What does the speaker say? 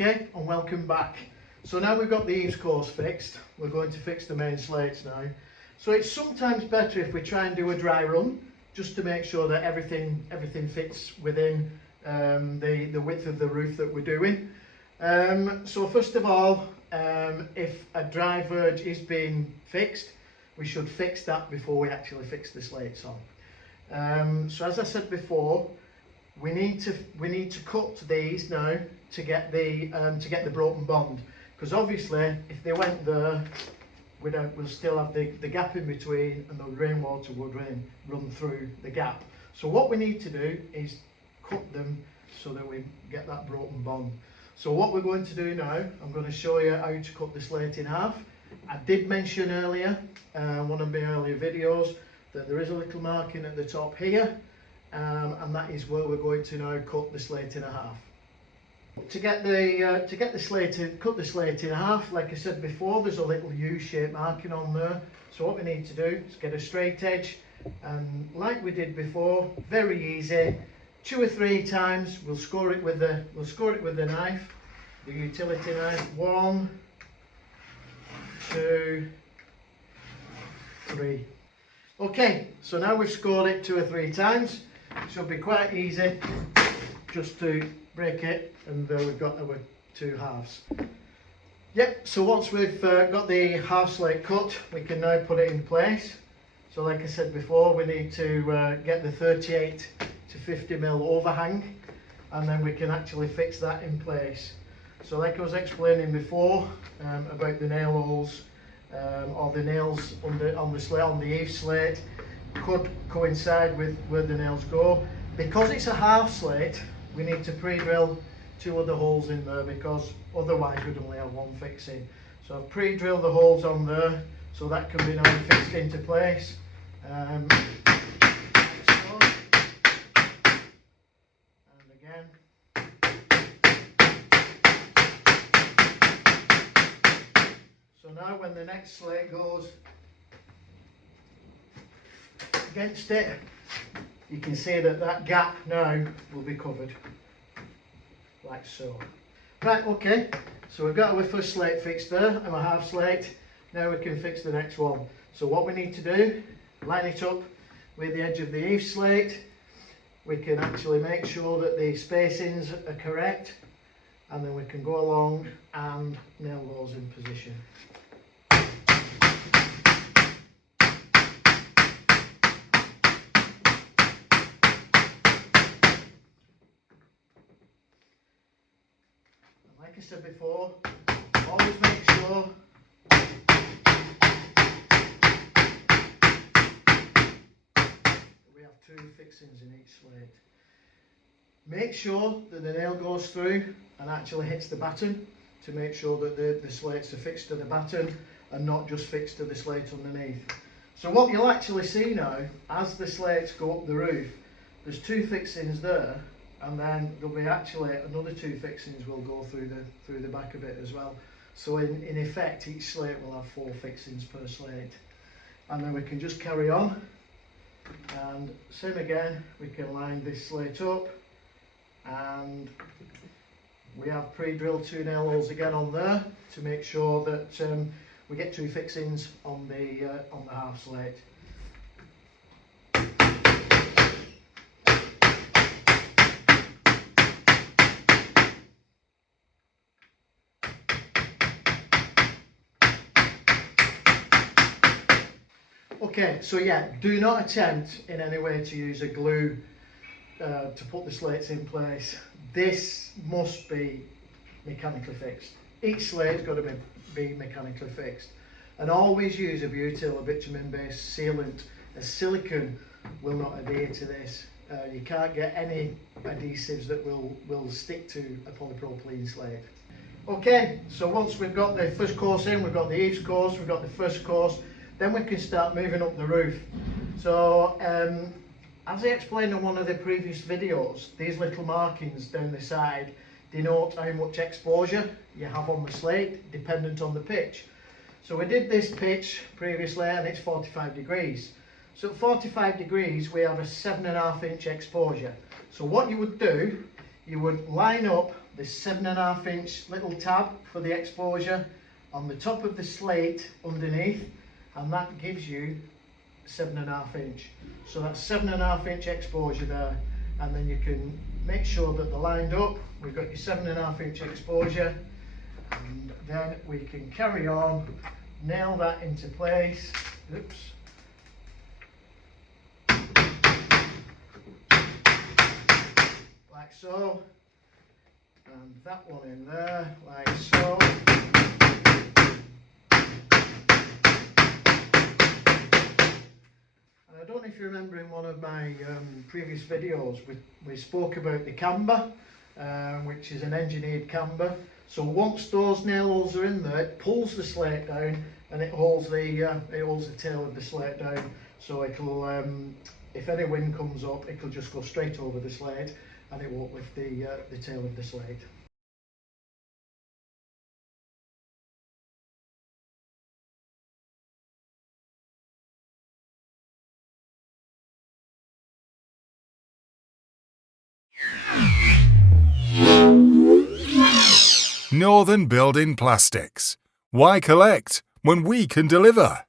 Okay, and welcome back. So now we've got the eaves course fixed, we're going to fix the main slates now. So it's sometimes better if we try and do a dry run, just to make sure that everything fits within the width of the roof that we're doing. So first of all, if a dry verge is being fixed, we should fix that before we actually fix the slates on. So as I said before, we need to cut these now to get the broken bond, because obviously if they went there, we'll still have the gap in between, and the rainwater would run through the gap. So what we need to do is cut them so that we get that broken bond. So what we're going to do now, I'm going to show you how to cut the slate in half. I did mention earlier, one of my earlier videos, that there is a little marking at the top here, and that is where we're going to now cut the slate in half. To cut the slate in half, like I said before, there's a little U-shaped marking on there. So what we need to do is get a straight edge, and like we did before, very easy. 2 or 3 times we'll score it with the knife, the utility knife. 1, 2, 3. Okay, so now we've scored it 2 or 3 times. It should be quite easy just to break it, and we've got our 2 halves. Yep, so once we've got the half slate cut, we can now put it in place. So like I said before, we need to get the 38 to 50mm overhang, and then we can actually fix that in place. So like I was explaining before about the nail holes, or the nails on the eave slate could coincide with where the nails go. Because it's a half slate, we need to pre-drill 2 other holes in there, because otherwise we'd only have 1 fixing. So I've pre-drilled the holes on there, so that can be now fixed into place. And again. So now when the next slate goes against it, you can see that gap now will be covered, like so. Right, okay, so we've got our first slate fixed there, and a half slate. Now we can fix the next one. So what we need to do, line it up with the edge of the eave slate. We can actually make sure that the spacings are correct, and then we can go along and nail those in position. Like I said before, always make sure we have 2 fixings in each slate. Make sure that the nail goes through and actually hits the batten, to make sure that the slates are fixed to the batten and not just fixed to the slate underneath. So what you'll actually see now, as the slates go up the roof, there's 2 fixings there, and then there'll be actually another 2 fixings will go through the back of it as well. So in effect, each slate will have 4 fixings per slate. And then we can just carry on, and same again, we can line this slate up, and we have pre-drilled 2 nail holes again on there to make sure that we get 2 fixings on the half slate. Okay, so yeah, do not attempt in any way to use a glue to put the slates in place. This must be mechanically fixed. Each slate's got to be mechanically fixed. And always use a butyl or bitumen-based sealant. A silicone will not adhere to this. You can't get any adhesives that will stick to a polypropylene slate. Okay, so once we've got the first course in, we've got the eaves course, we've got the first course, then we can start moving up the roof. So as I explained in one of the previous videos, these little markings down the side denote how much exposure you have on the slate, dependent on the pitch. So we did this pitch previously, and it's 45 degrees. So at 45 degrees we have a 7.5 inch exposure. So what you would do, you would line up this 7.5 inch little tab for the exposure on the top of the slate underneath, and that gives you 7.5 inch. So that's 7.5 inch exposure there, and then you can make sure that they're lined up. We've got your 7.5 inch exposure, and then we can carry on, nail that into place. Oops. Like so, and that one in there, like so. I don't know if you remember in one of my previous videos we spoke about the camber, which is an engineered camber. So once those nail holes are in there, it pulls the slate down and it holds the tail of the slate down. So it'll, if any wind comes up, it'll just go straight over the slate and it won't lift the tail of the slate. Northern Building Plastics. Why collect when we can deliver?